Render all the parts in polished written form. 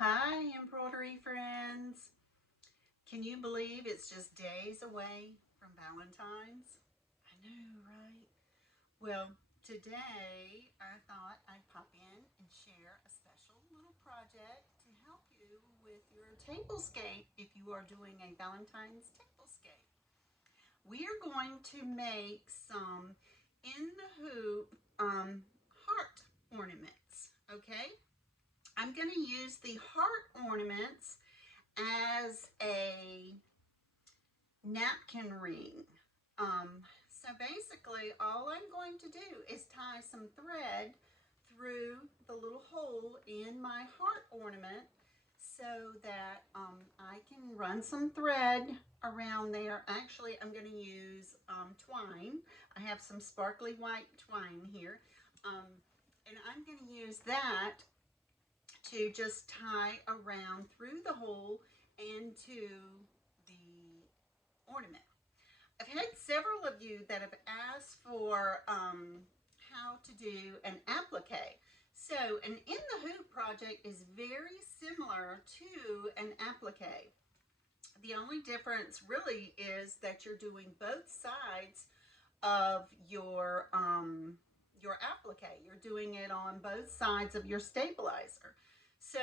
Hi, embroidery friends. Can you believe it's just days away from Valentine's? I know, right? Well, today I thought I'd pop in and share a special little project to help you with your tablescape if you are doing a Valentine's tablescape. We are going to make some in the hoop heart ornaments, okay? I'm going to use the heart ornaments as a napkin ring. So basically all I'm going to do is tie some thread through the little hole in my heart ornament so that I can run some thread around there. Actually, I'm going to use twine. I have some sparkly white twine here. And I'm going to use that to just tie around through the hole and to the ornament. I've had several of you that have asked for how to do an applique. So an in the hoop project is very similar to an applique. The only difference really is that you're doing both sides of your applique. You're doing it on both sides of your stabilizer. So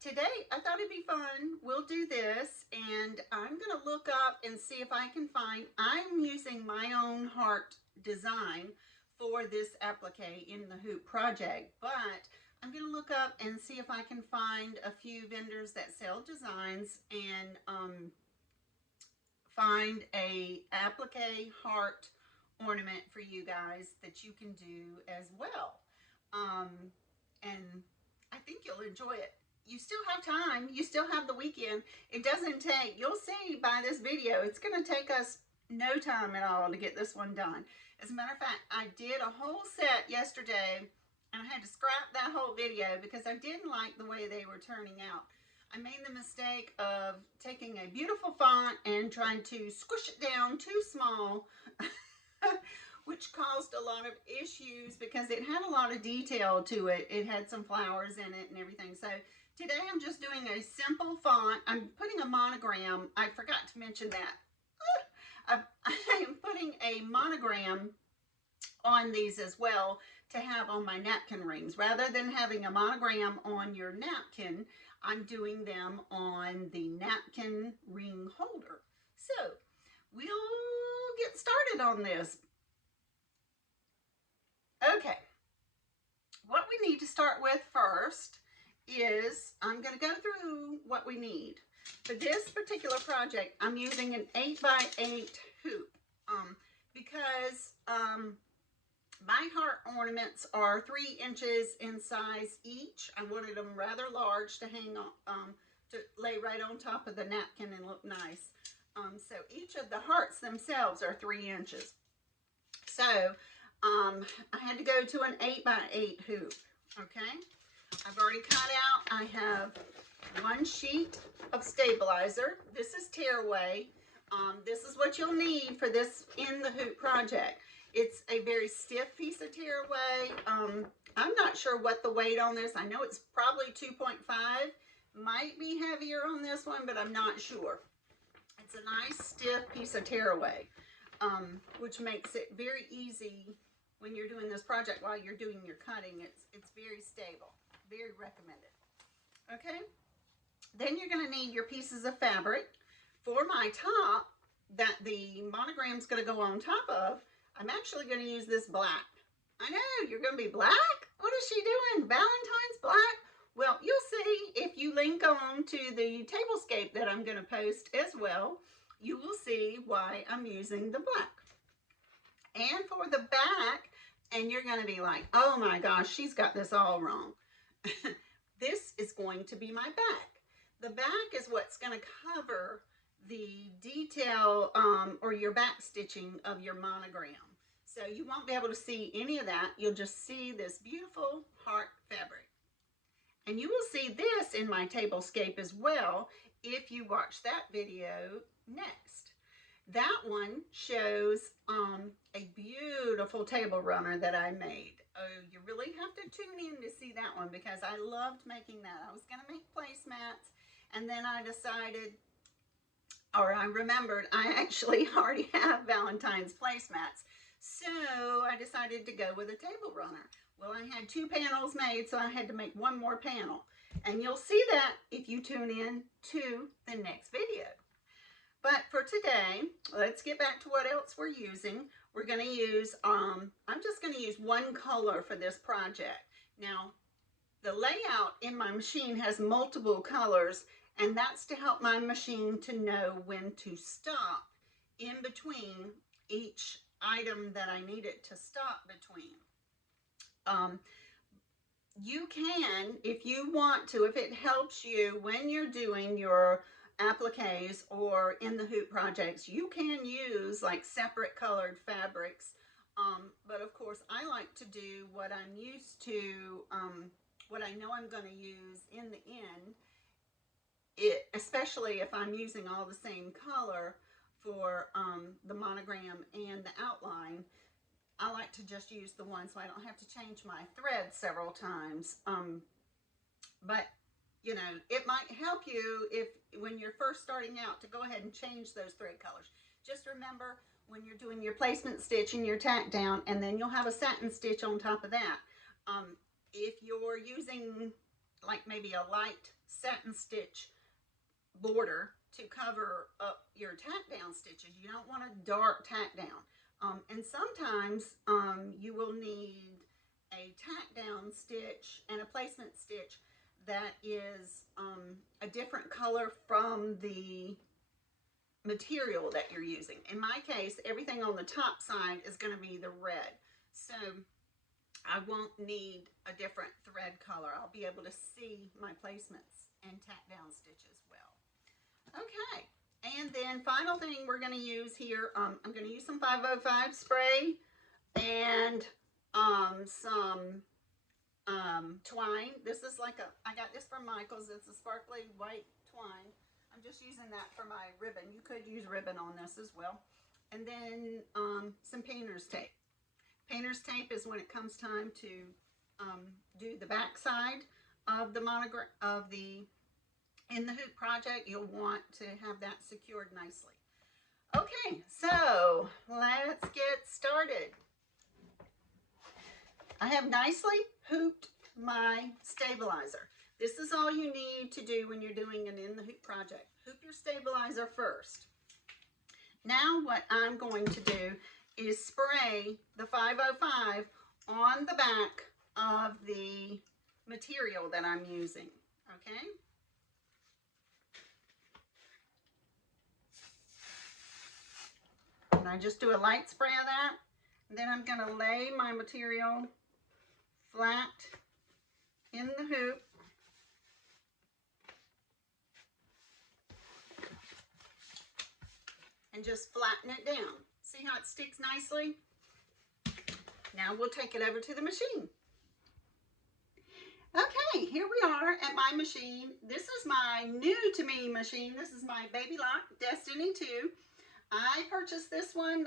today I thought it'd be fun. We'll do this, and I'm gonna look up and see if I can find, I'm using my own heart design for this applique in the hoop project, but I'm gonna look up and see if I can find a few vendors that sell designs and find a applique heart ornament for you guys that you can do as well. Um, and I think you'll enjoy it. You still have time. You still have the weekend. It doesn't take, you'll see by this video, it's going to take us no time at all to get this one done. As a matter of fact, I did a whole set yesterday and I had to scrap that whole video because I didn't like the way they were turning out. I made the mistake of taking a beautiful font and trying to squish it down too small, which caused a lot of issues because it had a lot of detail to it. It had some flowers in it and everything. So today I'm just doing a simple font. I'm putting a monogram. I forgot to mention that. I'm putting a monogram on these as well to have on my napkin rings. Rather than having a monogram on your napkin, I'm doing them on the napkin ring holder. So we'll get started on this. Okay, what we need to start with first is, I'm going to go through what we need. For this particular project, I'm using an 8x8 hoop because my heart ornaments are 3 inches in size each. I wanted them rather large to hang on, to lay right on top of the napkin and look nice. So each of the hearts themselves are 3 inches. So I had to go to an 8x8 hoop. Okay, I've already cut out. I have 1 sheet of stabilizer. This is tearaway. This is what you'll need for this in the hoop project. It's a very stiff piece of tearaway. I'm not sure what the weight on this. I know it's probably 2.5. Might be heavier on this one, but I'm not sure. It's a nice stiff piece of tearaway, which makes it very easy when you're doing this project while you're doing your cutting. It's very stable, very recommended. Okay, then you're going to need your pieces of fabric. For my top that the monogram is going to go on top of, I'm actually going to use this black. I know, you're going to be black? What is she doing? Valentine's black? Well, you'll see if you link on to the tablescape that I'm going to post as well. You will see why I'm using the black. And for the back, and you're going to be like, oh my gosh, she's got this all wrong. This is going to be my back. The back is what's going to cover the detail or your back stitching of your monogram. So you won't be able to see any of that. You'll just see this beautiful heart fabric. And you will see this in my tablescape as well if you watch that video next. That one shows a beautiful table runner that I made. Oh, you really have to tune in to see that one because I loved making that. I was going to make placemats, and then I decided, or I remembered, I actually already have Valentine's placemats. So I decided to go with a table runner. Well, I had 2 panels made, so I had to make 1 more panel. And you'll see that if you tune in to the next video. But for today, let's get back to what else we're using. We're going to use, I'm just going to use 1 color for this project. Now, the layout in my machine has multiple colors, and that's to help my machine to know when to stop in between each item that I need it to stop between. You can, if you want to, if it helps you when you're doing your appliques or in the hoop projects, you can use like separate colored fabrics. But of course, I like to do what I'm used to, what I know I'm going to use in the end, especially if I'm using all the same color for the monogram and the outline. I like to just use the one so I don't have to change my thread several times. But you know, it might help you if when you're first starting out to go ahead and change those thread colors. Just remember when you're doing your placement stitch and your tack down, and then you'll have a satin stitch on top of that. If you're using like maybe a light satin stitch border to cover up your tack down stitches, you don't want a dark tack down. And sometimes you will need a tack down stitch and a placement stitch that is a different color from the material that you're using. In my case, everything on the top side is going to be the red. So I won't need a different thread color. I'll be able to see my placements and tack down stitches well. Okay. And then final thing we're going to use here, I'm going to use some 505 spray and some twine. This is like I got this from Michael's. It's a sparkly white twine. I'm just using that for my ribbon. You could use ribbon on this as well. And then some painter's tape. Painter's tape is when it comes time to do the back side of the monogram of the in the hoop project. You'll want to have that secured nicely. Okay, so let's get started. I have nicely hooped my stabilizer. This is all you need to do when you're doing an in the hoop project. Hoop your stabilizer first. Now what I'm going to do is spray the 505 on the back of the material that I'm using, okay? And I just do a light spray of that. And then I'm going to lay my material flat in the hoop. And just flatten it down. See how it sticks nicely? Now we'll take it over to the machine. Okay, here we are at my machine. This is my new to me machine. This is my Baby Lock Destiny 2. I purchased this one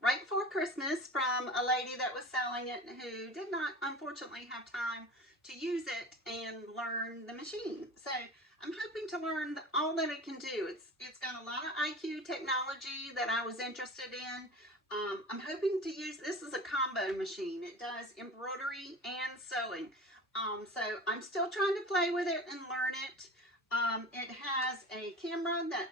right before Christmas from a lady that was selling it who did not unfortunately have time to use it and learn the machine. So I'm hoping to learn all that it can do. It's got a lot of IQ technology that I was interested in. I'm hoping to use, this is a combo machine. It does embroidery and sewing. So I'm still trying to play with it and learn it. It has a camera that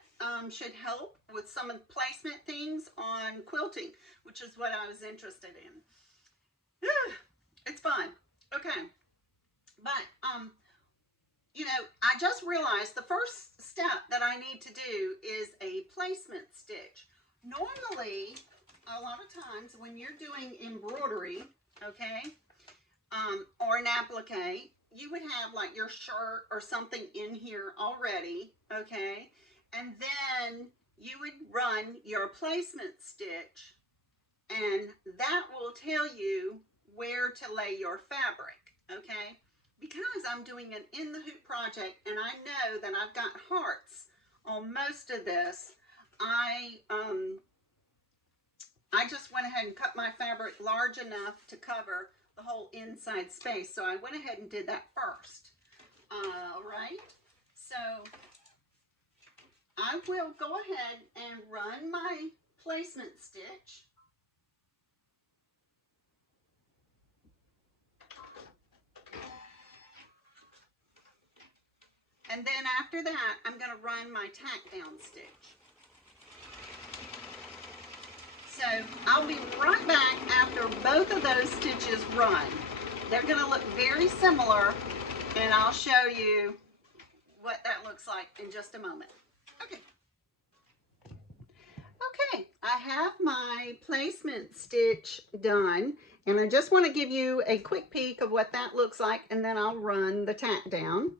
should help with some of the placement things on quilting, which is what I was interested in. It's fun. Okay. But, you know, I just realized the first step that I need to do is a placement stitch. Normally, a lot of times when you're doing embroidery, okay, or an applique, you would have like your shirt or something in here already, okay, and then you would run your placement stitch, and that will tell you where to lay your fabric, okay. Because I'm doing an in the hoop project and I know that I've got hearts on most of this, I just went ahead and cut my fabric large enough to cover the whole inside space. So I went ahead and did that first. All right, so I will go ahead and run my placement stitch. And then after that, I'm going to run my tack down stitch. So I'll be right back after both of those stitches run. They're going to look very similar, and I'll show you what that looks like in just a moment. Okay. Okay, I have my placement stitch done, and I just want to give you a quick peek of what that looks like, and then I'll run the tack down.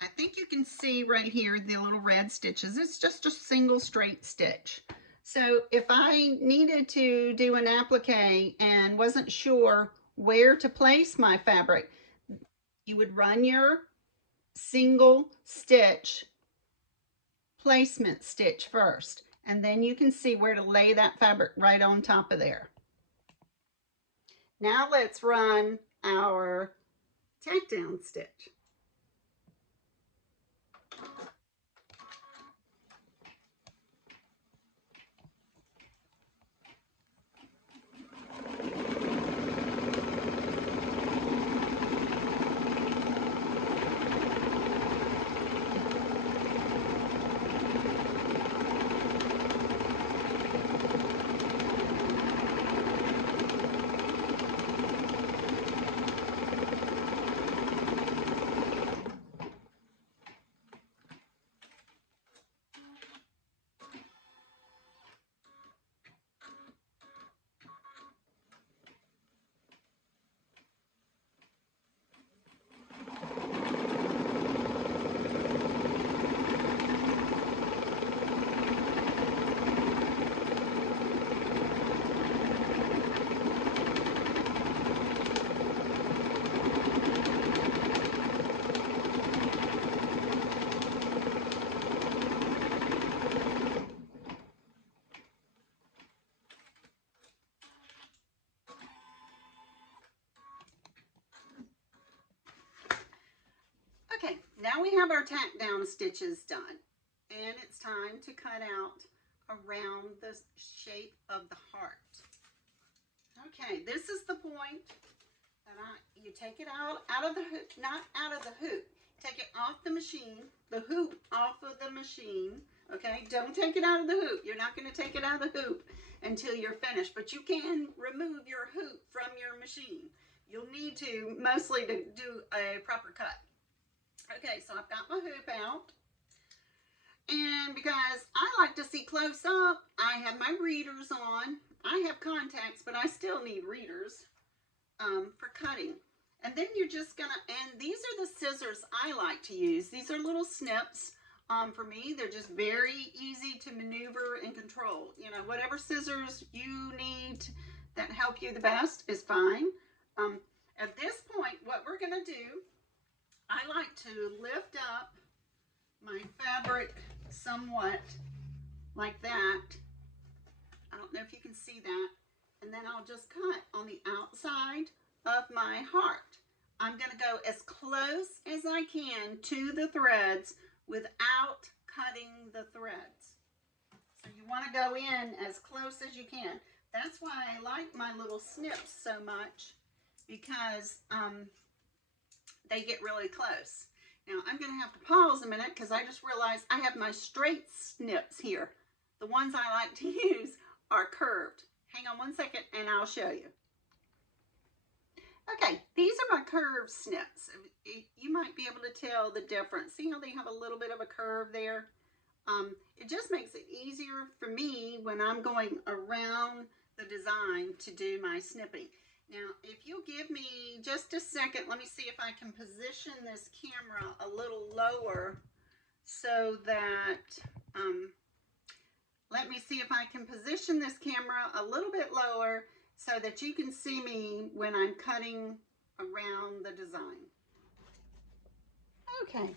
I think you can see right here the little red stitches. It's just a single straight stitch. So if I needed to do an applique and wasn't sure where to place my fabric, you would run your single stitch placement stitch first, and then you can see where to lay that fabric right on top of there. Now let's run our tack down stitch. Okay, now we have our tack down stitches done, and it's time to cut out around the shape of the heart. Okay, this is the point that you take it out of the hoop, not out of the hoop. Take it off the machine, the hoop off of the machine. Okay, don't take it out of the hoop. You're not going to take it out of the hoop until you're finished, but you can remove your hoop from your machine. You'll need to mostly to do a proper cut. Okay, so I've got my hoop out, and because I like to see close up, I have my readers on. I have contacts, but I still need readers for cutting. And then you're just gonna, and these are the scissors I like to use. These are little snips. For me, they're just very easy to maneuver and control. You know, whatever scissors you need that help you the best is fine. At this point, what we're gonna do, I like to lift up my fabric somewhat like that. I don't know if you can see that. And then I'll just cut on the outside of my heart. I'm going to go as close as I can to the threads without cutting the threads. So you want to go in as close as you can. That's why I like my little snips so much, because they get really close. Now I'm going to have to pause a minute because I just realized I have my straight snips here. The ones I like to use are curved. Hang on one second and I'll show you. Okay, these are my curved snips. You might be able to tell the difference. See how they have a little bit of a curve there? It just makes it easier for me when I'm going around the design to do my snipping. Now, if you'll give me just a second, let me see if I can position this camera a little lower so that, let me see if I can position this camera a little bit lower so that you can see me when I'm cutting around the design. Okay,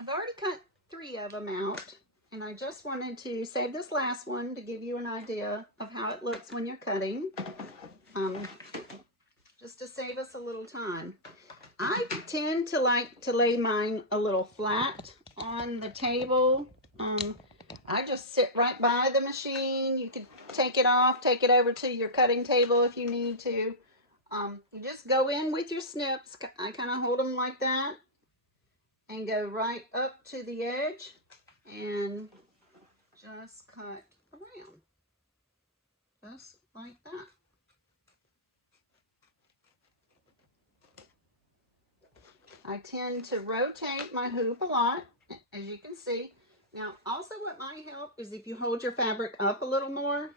I've already cut 3 of them out, and I just wanted to save this last one to give you an idea of how it looks when you're cutting. just to save us a little time. I tend to like to lay mine a little flat on the table. I just sit right by the machine. You could take it off, take it over to your cutting table if you need to. You just go in with your snips. I kind of hold them like that and go right up to the edge and just cut around. Just like that. I tend to rotate my hoop a lot, as you can see. Now, also what might help is if you hold your fabric up a little more.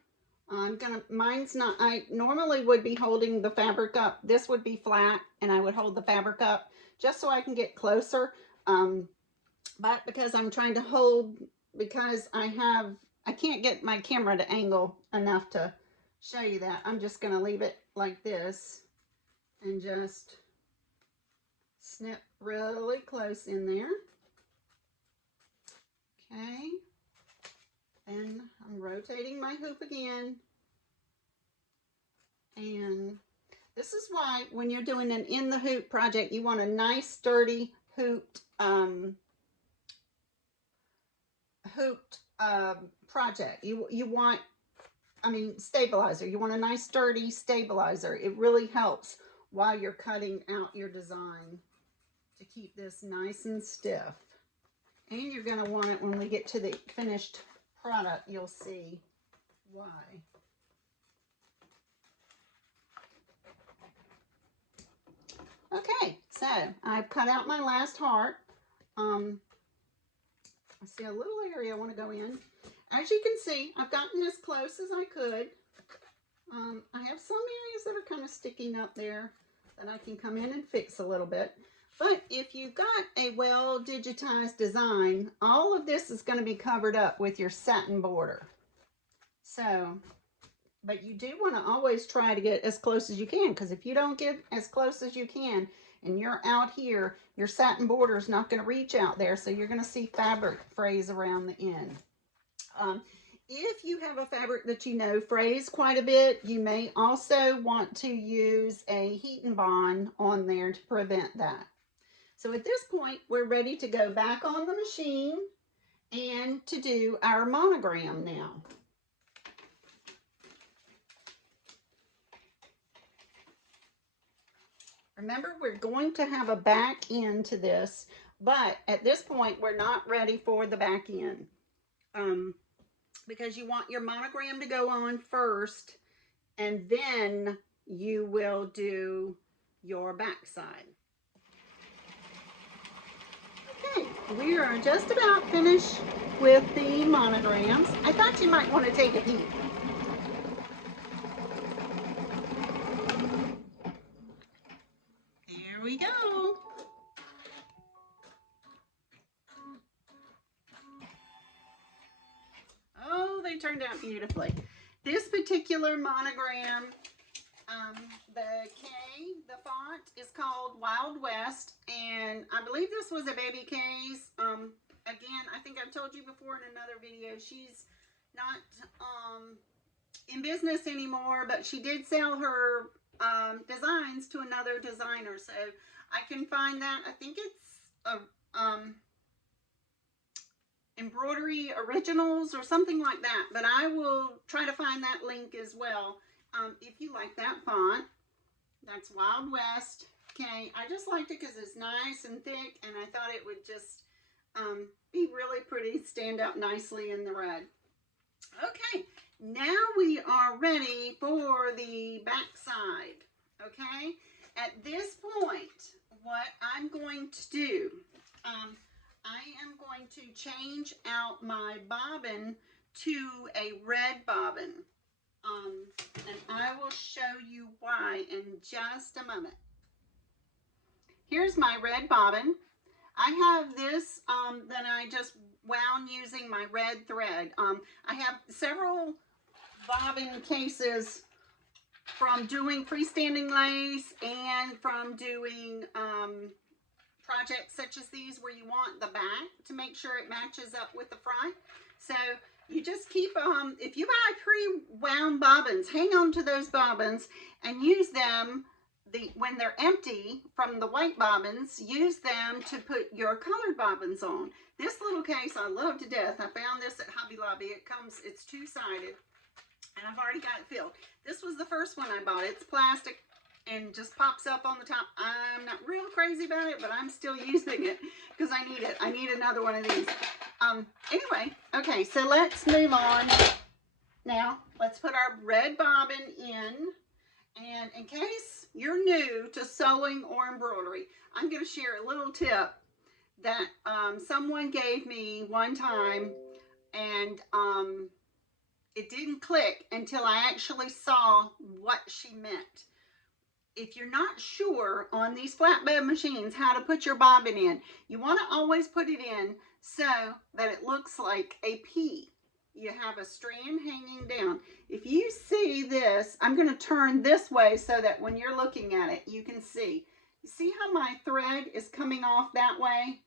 Mine's not, I normally would be holding the fabric up. This would be flat and I would hold the fabric up just so I can get closer. But because I'm trying to hold, because I can't get my camera to angle enough to show you that. I'm just going to leave it like this and just snip really close in there. Okay. And I'm rotating my hoop again. And this is why when you're doing an in the hoop project, you want a nice sturdy hooped project. You want, stabilizer. You want a nice sturdy stabilizer. It really helps while you're cutting out your design to keep this nice and stiff. And you're going to want it when we get to the finished product. You'll see why. Okay, so I've cut out my last heart. I see a little area I want to go in. As you can see, I've gotten as close as I could. I have some areas that are kind of sticking up there that I can come in and fix a little bit. But if you've got a well digitized design, all of this is going to be covered up with your satin border. So, but you do want to always try to get as close as you can, because if you don't get as close as you can and you're out here, your satin border is not going to reach out there, so you're going to see fabric frays around the end. If you have a fabric that you know frays quite a bit, you may also want to use a heat and bond on there to prevent that. So at this point, we're ready to go back on the machine and to do our monogram now. Remember, we're going to have a back end to this, but at this point, we're not ready for the back end. Because you want your monogram to go on first, and then you will do your back side. Okay, we are just about finished with the monograms. I thought you might want to take a peek. There we go. Oh, they turned out beautifully. This particular monogram, the K, the font is called Wild West, and I believe this was a baby K's. Again, I think I've told you before in another video, she's not in business anymore, but she did sell her designs to another designer, so I can find that. I think it's a embroidery originals or something like that, but I will try to find that link as well. If you like that font, that's Wild West. Okay, I just liked it because it's nice and thick, and I thought it would just be really pretty, stand out nicely in the red. Okay, now we are ready for the back side. Okay, at this point, what I'm going to do, I am going to change out my bobbin to a red bobbin. And I will show you why in just a moment. Here's my red bobbin. I have this that I just wound using my red thread. I have several bobbin cases from doing freestanding lace and from doing projects such as these where you want the back to make sure it matches up with the front. So You just keep, if you buy pre-wound bobbins, hang on to those bobbins and use them when they're empty from the white bobbins, use them to put your colored bobbins on. This little case I love to death. I found this at Hobby Lobby. It's two-sided, and I've already got it filled. This was the first one I bought. It's plastic and just pops up on the top. I'm not real crazy about it, but I'm still using it because I need it. I need another one of these. Anyway, okay, so let's move on. Now, let's put our red bobbin in. And in case you're new to sewing or embroidery, I'm going to share a little tip that someone gave me one time, and it didn't click until I actually saw what she meant. If you're not sure on these flatbed machines how to put your bobbin in, you want to always put it in so that it looks like a P. You have a strand hanging down. If you see this, I'm going to turn this way so that when you're looking at it, you can see. You see how my thread is coming off that way?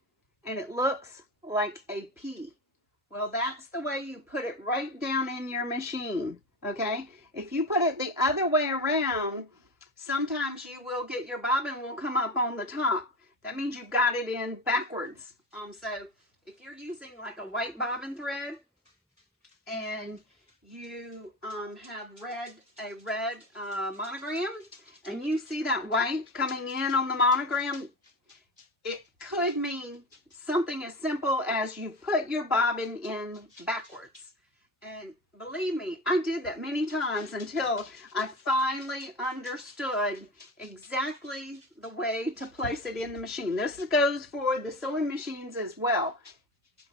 And it looks like a P. Well, that's the way you put it right down in your machine, okay? If you put it the other way around, sometimes you will get your bobbin will come up on the top. That means you've got it in backwards. So if you're using like a white bobbin thread and you have a red monogram and you see that white coming in on the monogram, it could mean something as simple as you put your bobbin in backwards. And believe me, I did that many times until I finally understood exactly the way to place it in the machine. This goes for the sewing machines as well.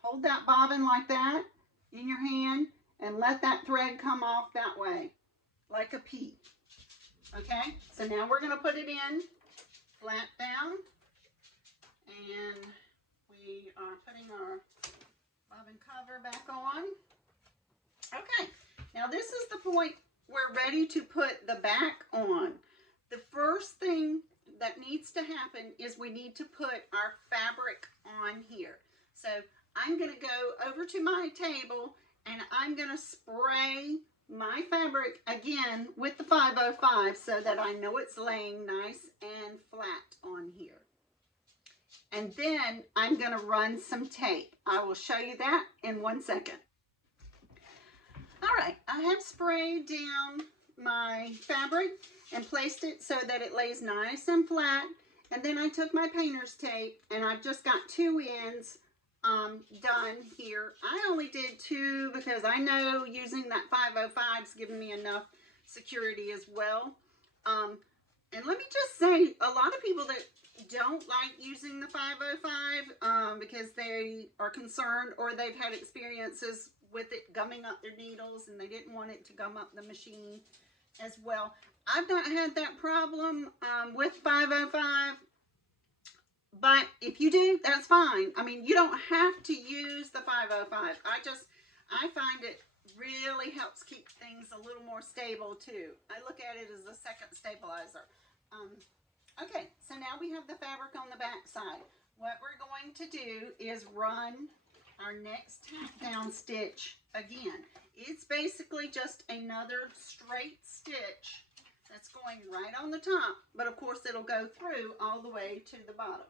Hold that bobbin like that in your hand and let that thread come off that way, like a P. Okay, so now we're going to put it in flat down, and we are putting our bobbin cover back on. Okay, now this is the point we're ready to put the back on. The first thing that needs to happen is we need to put our fabric on here. So I'm going to go over to my table and I'm going to spray my fabric again with the 505 so that I know it's laying nice and flat on here. And then I'm going to run some tape. I will show you that in 1 second. All right, I have sprayed down my fabric and placed it so that it lays nice and flat. And then I took my painter's tape and I've just got 2 ends done here. I only did 2 because I know using that 505 is giving me enough security as well. And let me just say, a lot of people that don't like using the 505 because they are concerned or they've had experiences with it gumming up their needles and they didn't want it to gum up the machine as well. I've not had that problem with 505, but if you do, that's fine. I mean, you don't have to use the 505. I find it really helps keep things a little more stable too. I look at it as a second stabilizer. Okay, so now we have the fabric on the back side. What we're going to do is run our next tack down stitch again. It's basically just another straight stitch that's going right on the top, but of course it'll go through all the way to the bottom.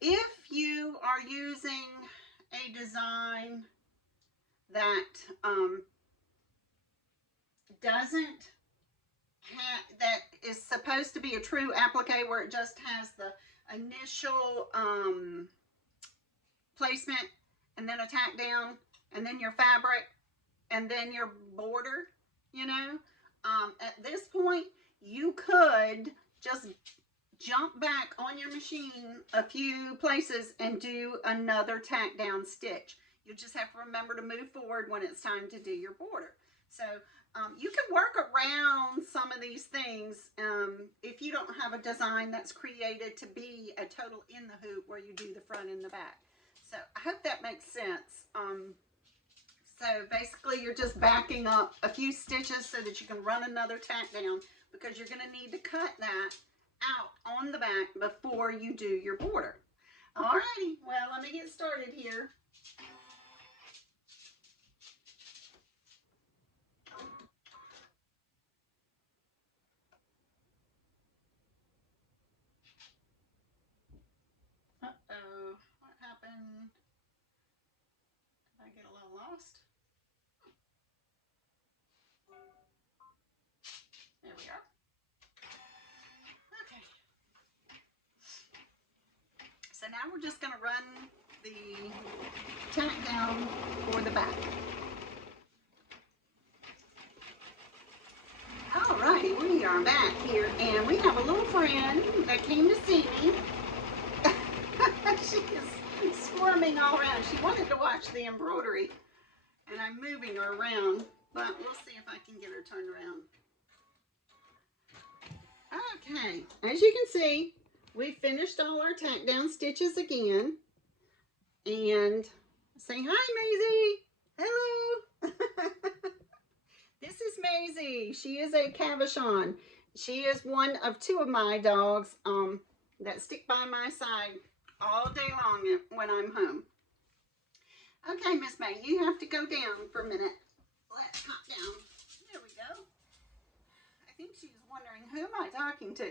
If you are using a design that that is supposed to be a true applique where it just has the initial placement and then a tack down and then your fabric and then your border, you know, at this point you could just jump back on your machine a few places and do another tack down stitch. You just have to remember to move forward when it's time to do your border. So you can work around some of these things if you don't have a design that's created to be a total in the hoop where you do the front and the back. So I hope that makes sense. So basically you're just backing up a few stitches so that you can run another tack down because you're going to need to cut that out on the back before you do your border. Alrighty, well, let me get started here. Uh-oh, what happened? Did I get a little lost? There we are. Okay. So now we're just going to run the tack down for the back. Alrighty, we are back here, and we have a little friend that came to see me. She is squirming all around. She wanted to watch the embroidery, and I'm moving her around, but we'll see if I can get her turned around. Okay, as you can see, we finished all our tack down stitches again. And say hi, Maisie. Hello. This is Maisie. She is a Cavachon. She is one of two of my dogs that stick by my side all day long when I'm home. Okay, Miss May, you have to go down for a minute. Let's hop down. There we go. I think she's wondering, who am I talking to?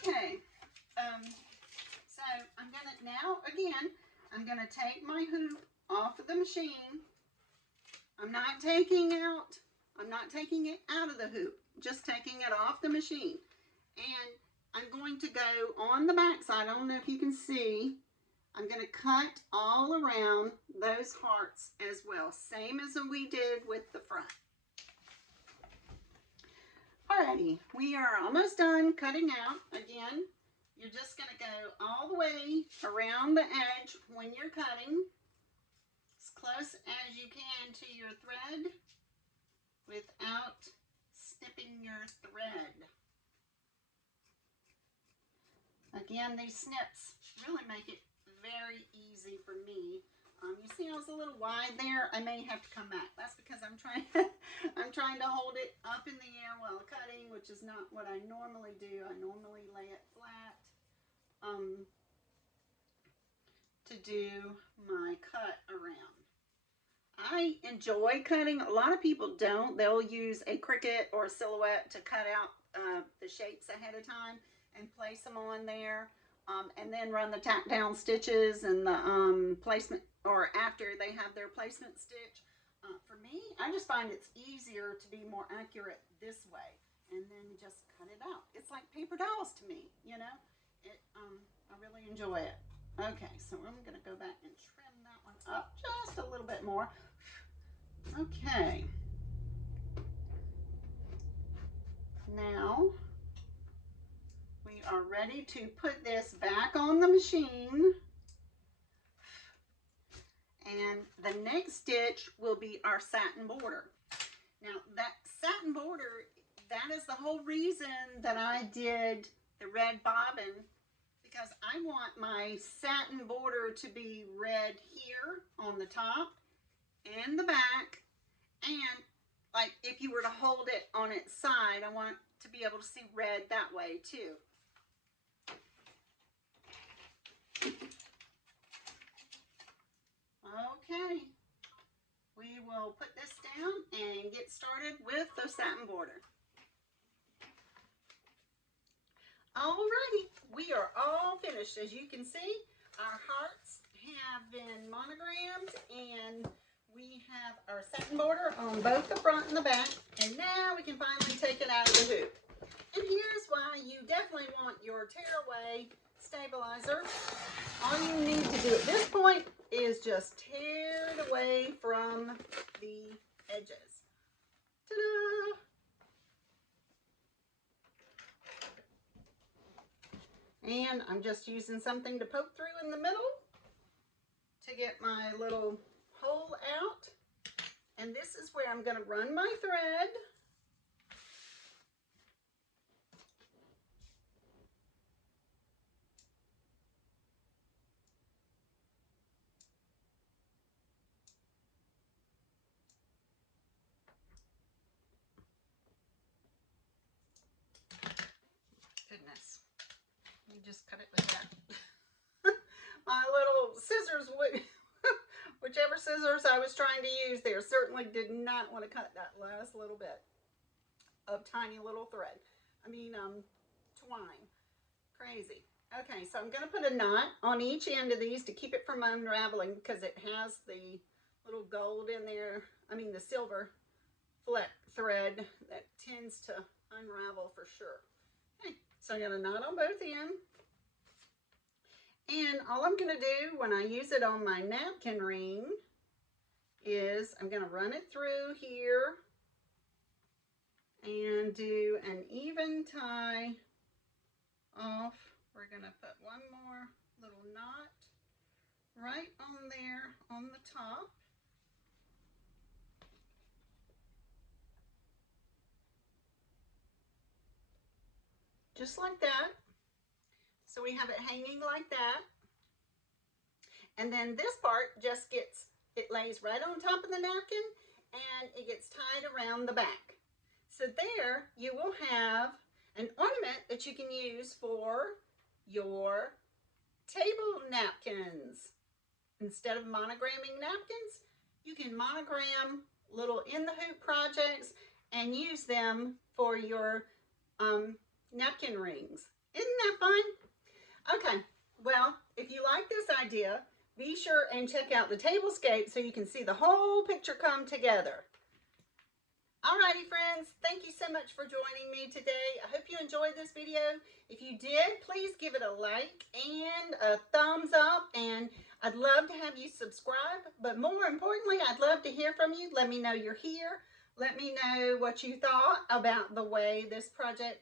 Okay. So I'm gonna now again. I'm gonna take my hoop off of the machine. I'm not taking it out of the hoop. Just taking it off the machine. And I'm going to go on the back side. I don't know if you can see. I'm going to cut all around those hearts as well. Same as we did with the front. Alrighty, we are almost done cutting out. Again, you're just going to go all the way around the edge when you're cutting, as close as you can to your thread without snipping your thread. Again, these snips really make it very easy for me. You see I was a little wide there. I may have to come back. That's because I'm trying to hold it up in the air while cutting, which is not what I normally do. I normally lay it flat to do my cut around. I enjoy cutting. A lot of people don't. They'll use a Cricut or a Silhouette to cut out the shapes ahead of time and place them on there. And then run the tack down stitches and the placement, or after they have their placement stitch. For me, I just find it's easier to be more accurate this way, and then just cut it out. It's like paper dolls to me, you know. I really enjoy it. Okay, so I'm gonna go back and trim that one up just a little bit more. Okay. Now we are ready to put this back on the machine. And the next stitch will be our satin border. Now that satin border, that is the whole reason that I did the red bobbin, because I want my satin border to be red here on the top and the back. And like if you were to hold it on its side, I want to be able to see red that way too. Okay, we will put this down and get started with the satin border. Alrighty, we are all finished. As you can see, our hearts have been monogrammed, and we have our satin border on both the front and the back, and now we can finally take it out of the hoop. And here's why you definitely want your tearaway stabilizer. All you need to do at this point is just tear it away from the edges. Ta-da! And I'm just using something to poke through in the middle to get my little hole out. And this is where I'm going to run my thread. Goodness. Let me just cut it with that. My little scissors would, whichever scissors I was trying to use there, certainly did not want to cut that last little bit of tiny little thread. Twine. Crazy. Okay, so I'm going to put a knot on each end of these to keep it from unraveling because it has the little gold in there, the silver fleck thread that tends to unravel for sure. Okay, so I got a knot on both ends. And all I'm going to do when I use it on my napkin ring is I'm going to run it through here and do an even tie off. We're going to put one more little knot right on there on the top. Just like that. So we have it hanging like that. And then this part just it lays right on top of the napkin and it gets tied around the back. So there you will have an ornament that you can use for your table napkins. Instead of monogramming napkins, you can monogram little in the hoop projects and use them for your napkin rings. Isn't that fun? Okay, well, if you like this idea, be sure and check out the tablescape so you can see the whole picture come together. Alrighty friends, thank you so much for joining me today. I hope you enjoyed this video. If you did, please give it a like and a thumbs up, and I'd love to have you subscribe, but more importantly, I'd love to hear from you. Let me know you're here. Let me know what you thought about the way this project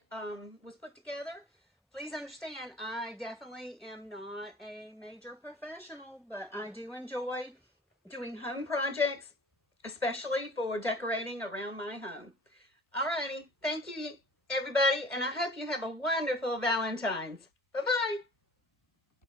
was put together. Please understand, I definitely am not a major professional, but I do enjoy doing home projects, especially for decorating around my home. Alrighty, thank you everybody, and I hope you have a wonderful Valentine's. Bye-bye.